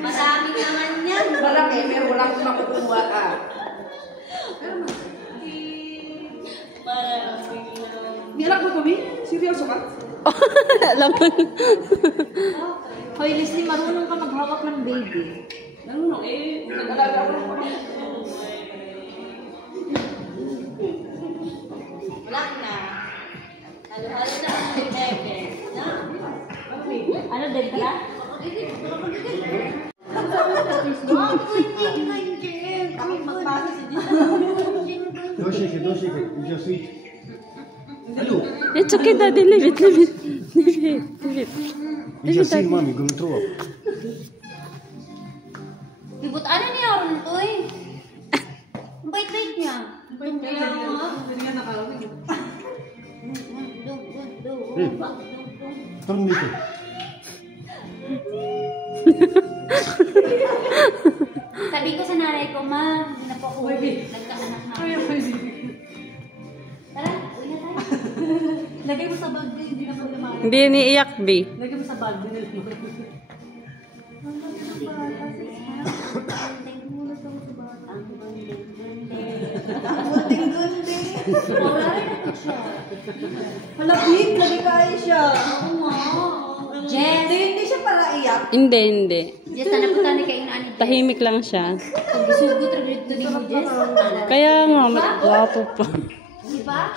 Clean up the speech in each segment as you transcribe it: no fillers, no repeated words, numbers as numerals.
Marami naman yan. Marami, pero wala akong makukuha ka. Nilak mo kami? Seryoso ka? Alam mo. Hoy, Leslie, marunong ka maghawak ng baby. Marunong eh. Nagalaga ko naman. Wala na. Halo-halo na ang bebe. Na? Ano, dead ka na? Don't shake it, don't shake it. You just eat. Hello. It's okay, Daddy. Leave it. You just see mommy going throw up. Ibut, ano niya Aaron ko eh? Bait-bait niya. Kaya hindi nga nakalawin. Hey, turn dito. Sabi ko sa nanay ko, ma, hindi na po ako nagkaanak na. Tara, uwi na tayo. Lagay mo sa bag, hindi na pala naman. Hindi niiyak, B. Lagay mo sa bag, hindi na Gunting-gunting. Wala rin ako siya. Malapit, lagi kaya siya. Oo nga. Jess. Hindi siya para iyak. Hindi. Jess, na napunta ni kayo na ani Jess. Tahimik lang siya. Pag-isugot rin dito ni mo, Jess. Kaya nga, matwapo pa. Diba?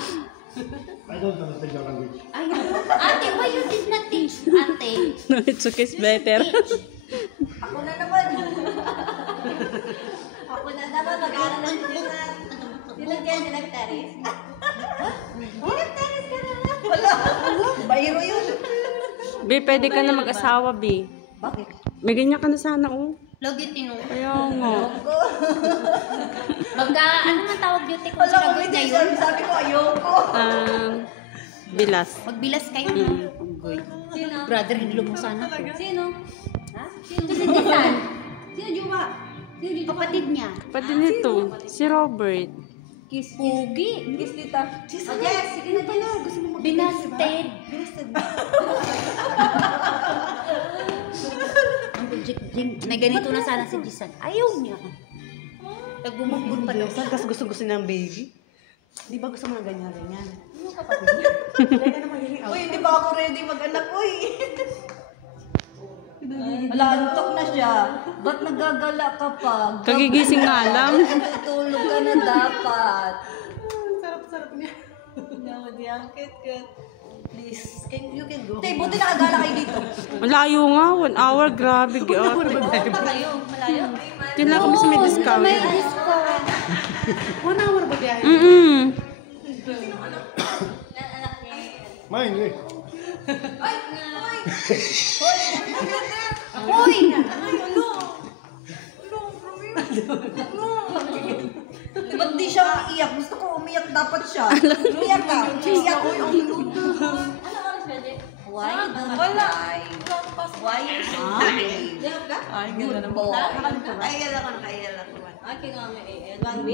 I don't understand your language. Ay, ate, why you did not teach? Ate. No, it's okay, it's better. Ako na naman. Ako na naman, mag-aaral lang dito na. Nilagyan nila teres. Teres ka na lang. Wala. Bayro yun. B, pwede ka na mag-asawa, B. Bakit? May ganyan ka na sana, oh. Lagi tino. Kaya nga. Magka, ano man tawag beauty kung sinagot niya yun? Sabi ko, ayoko. Bilas. Magbilas kayo. Agoy. Sino? Brother, hindi mo sana ko. Sino? Ha? Sino? Si Tisan. Sino Juma? Sino Juma? Kapatid niya. Pati nito, si Robert. Kiss. Pugi. Kiss tita. Oh, yes. Sige na pala. Gusto mo Binasted. Binasted. May ganito na sana si Jisan. Ayaw niya. Nagbumugbun pa daw. Kasi gusto ng baby. Di ba gusto mo na ganyan-ganyan? Uy, hindi pa ako ready mag-anak, uy. Wala, antok na siya. Ba't nagagala ka pa? Kagigising nga lang. Tulog ka na dapat. Sarap-sarap niya. Ang cute. Please, you can go. Tay, buti nakagala kayo dito. Malayo nga, 1 hour. Grabe, Oo pa kayo. Malayo. Tinla kami sa may discount. May discount. 1 hour ba biyahe? Mine, eh. Uy! Ba't di siya umiiyak? Gusto ko umiyak dapat siya. Umiyak ka. Umiyak ko yung Why don't Wala. Why you so Ay, ganda naman. Ay, gala ko. Ay, gala ko. Ay, kaya nga may